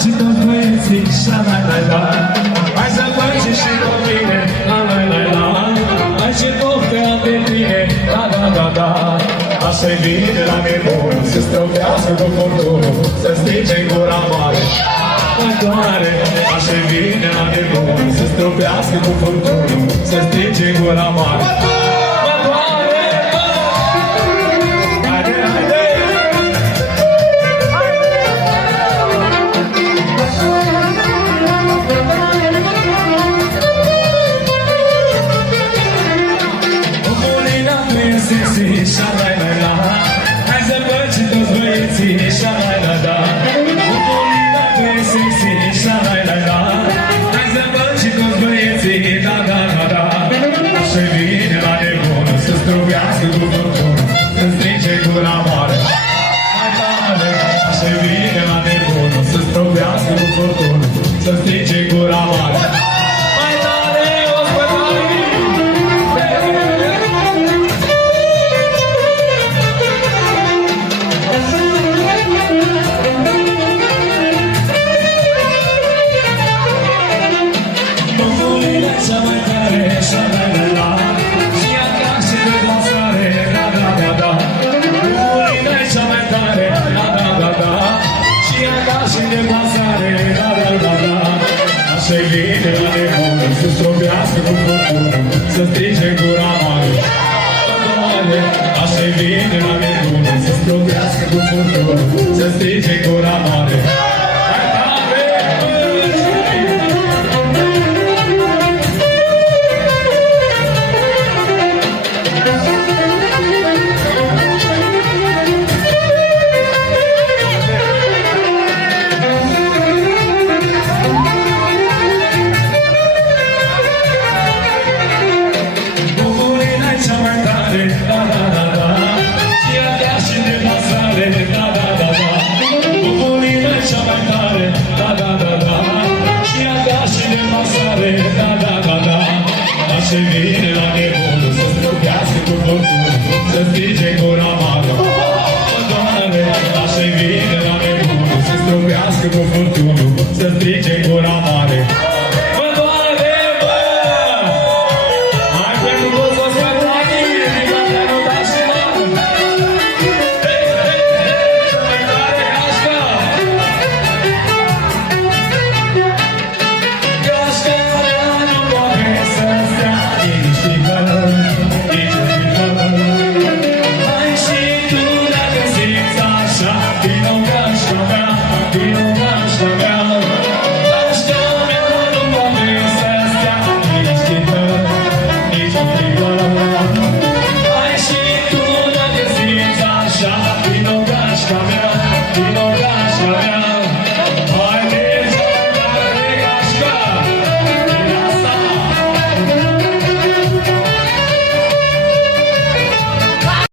bagi toți băieții și la la la. Hai să bagi și cu mine, la la la la. Hai și poftă de tine, la la la la. Așa-i bine la nebun, să stropească cu furtunul, să strige în gura mare. Mă doare, așa-i bine la nebun, să stropească cu furtunul, să strige în gura mare. Mă doare, mă! Haide, haide! Hai să băci toți băieții șa-la-la-la. Buculina tu e sexy șa-la-la-la. Hai să băci toți băieții da-da-da-da. Așa-i bine la nebun, să struvească cu furtunul, să strige gura mare. Mai tare, așa-i bine la nebun, să struvească cu furtunul, să strige gura mare. Așa-i bine la nebun, să stropească cu furtunul, să strige gura mare. Așa-i bine la nebun, să stropească cu furtunul, să strige gura mare. Așa-i bine la nebun, să stropească cu furtunul, să strige gura mare. Mă doare, așa-i bine la nebun, să stropească cu furtunul, să strige gura mare. Mă doare, bă! Hai pentru toți o spătanii, ridică-te notașilor! Hei, hei, hei, să mai tare gașca! Gașca nu poate să stea. Hai și tu dacă simți așa, vino gașca mea, vino gașca mea.